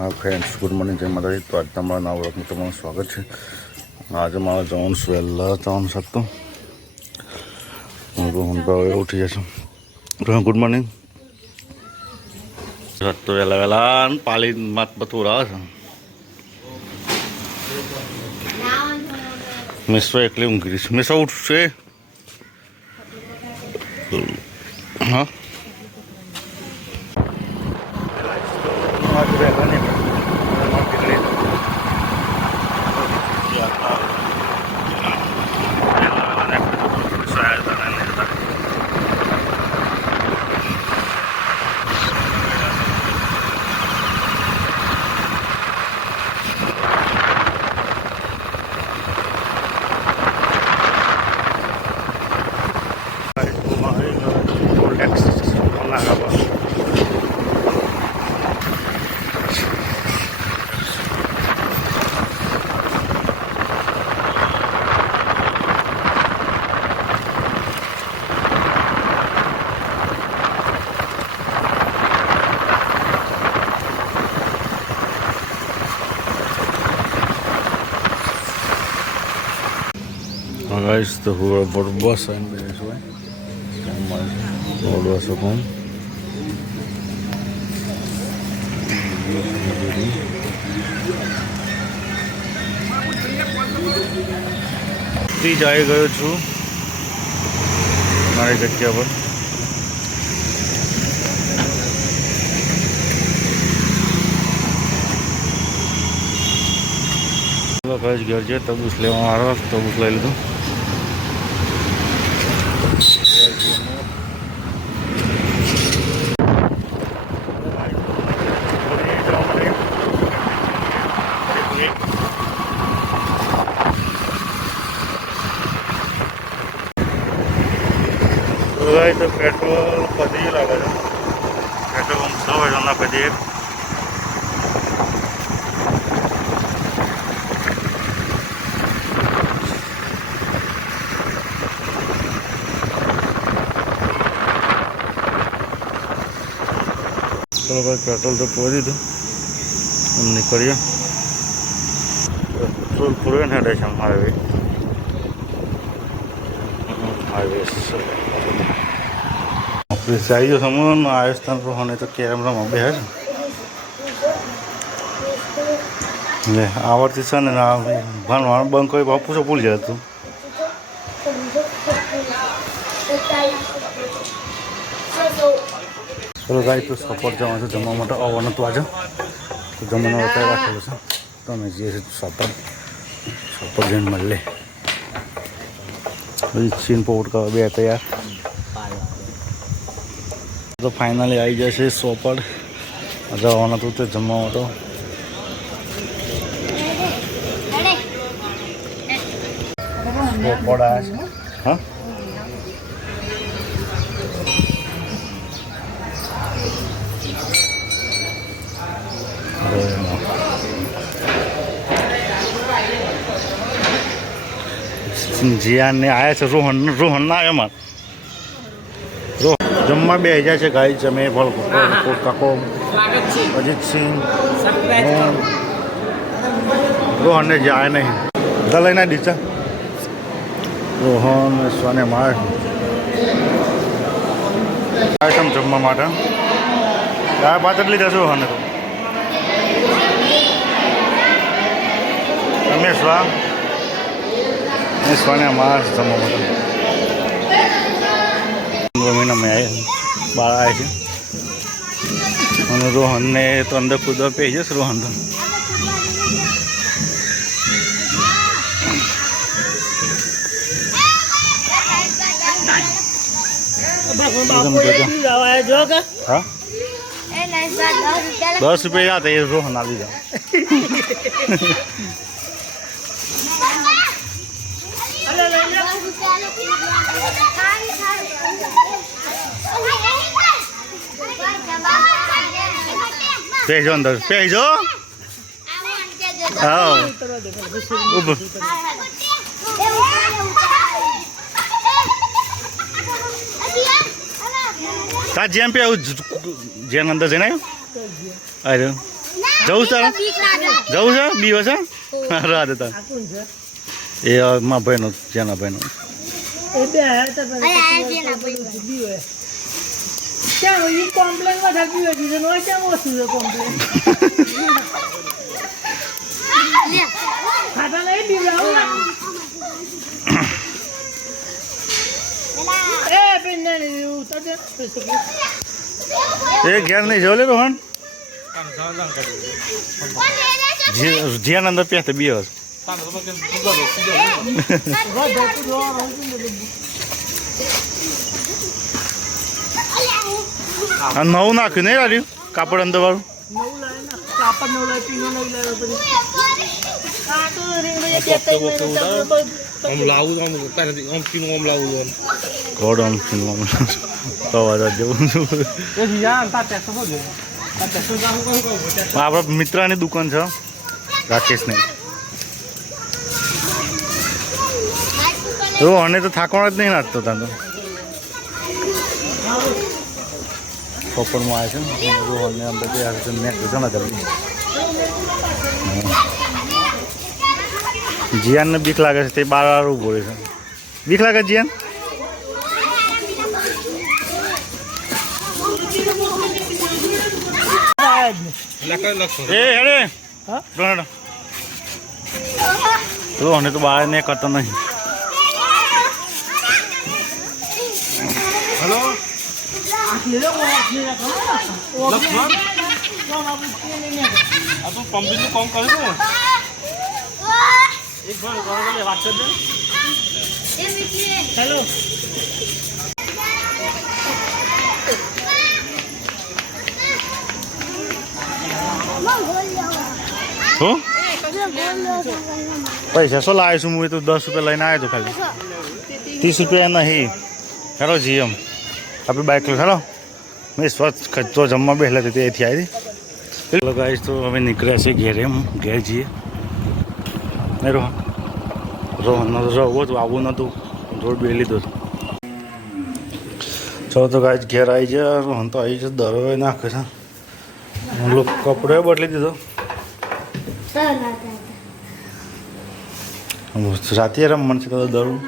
હા friends, good morning, જય માતાજી. તો આજે તમારા નવા વ્લોગમાં તમારું સ્વાગત છે. આજે મારે જવાનું છે વહેલા જવાનું શકતો રોહન ભાઈ ઉઠી જશે. Rohan good morning. તો વહેલા વહેલા પાલી માત બધું રાહ છે. મિશ્રો એકલી ઊંઘી છે. મિશ્રો ઉઠશે. હા guys, the whole board bus and this way. Board bus home. જઈ ગયો છું મારી જગ્યા પર. ઘર છે તબૂસ લેવા આવ્યો, તબૂસ લઈ લીધું. તો પેટ્રોલ પતી લાગે છે. પેટ્રોલ 100 ના પતી. ચલો ભાઈ, પેટ્રોલ તો પૂરી દીધું. એમ નીકળીએ. પેટ્રોલ પૂરે ને હેડે છે હાઈવે. ઓફિસ આવી ગયો સમૂહ આયુષ્તાન રોહને તો કેમેરામાં બે છે એટલે આવડતી છે ને ભણવાનું બંધ કોઈ બાપુ છો ભૂલી જાય તું. ચલો ગાઈ, તો સપોર્ટ જવાનું છે જમવા માટે આવવાનું હતું આજે. તો જમવાનું અત્યારે રાખેલું છે. તમે જઈએ છીએ સપોર્ટ જઈને મળે. સીન પોટ કરવા બે તૈયાર. તો ફાઇનલી આવી જશે સોપડ જવાનું હતું તે જમવા માટે. સોપડ આવ્યા છે. હા જીયાને આવ્યા છે. રોહન ના આવ્યો મારે. જમવા બે હજાર છે ગાઈ. જમે ફળ કાકો અજીતસિંહ રોહનને જાય નહીં બધા લઈને દીચા. રોહન સ્વાને માર આઈટમ જમવા માટે દાળ ભાત જ લીધા છે રોહને. તો તમે સ્વાને માર જમવા માટે મહિનામાં આવ્યા બહાર આવે છે. અને રોહનને તો અંદર કૂદવા પે જશે. રોહન તો હા 10 રૂપિયા હતા એ રોહન આવી જાય. પહેજો અંદર પહેજો. હા તા જેમ પે જેન અંદર જઈને આવ્યો. અરે જવું તારે જવું છે બીવો છે રાધે તાર એ મારા ભાઈનો જેના ભાઈનો એ ઘેર નહીં જવું લે રોહન જ્યાં અંદર પહેરતે બે વર્ષ નવું નાખ્યું નહીં રાડ્યું કાપડ અંદર વાળું આપણા મિત્રની દુકાન છે રાકેશની અને તો થાકવાનો જ નહીં નાખતો ત્યાં તો સપોર્ટમાં આવે છે રોહનને આમ બધી આવે છે મેં કીધું ને જલ્દી જીયાનને બીક લાગે છે તે બાર વાર ઉભો રહે છે બીક લાગે જીયાન એ હેડે રોહને તો બહાર ને કરતો નહીં હેલો પંપિંગનું કામ કરે છે એક ભાઈ વાત કરી દે હેલો શું પૈસા શું લાવ્યો છું હું તો 10 રૂપિયા લઈને આવ્યો હતો ખાલી 30 રૂપિયા નહીં હેલો જી એમ આપણે બાઇક લો હેલો મેં સ્વચ્છ ખર્ચો જમવા બેસલા હતી ત્યાંથી આવી હતી ગાઈશ તો હવે નીકળ્યા છે ઘેર એમ ઘેર જઈએ નહીં રોહન તો રહો તો આવું નહોતું રોડ બે લીધો ચલો તો ગાઈશ ઘેર આવી જાય રોહન તો આવી જાય દરો નાખે છે કપડો બદલી દીધો રાતે રમવાનું છે તો દરું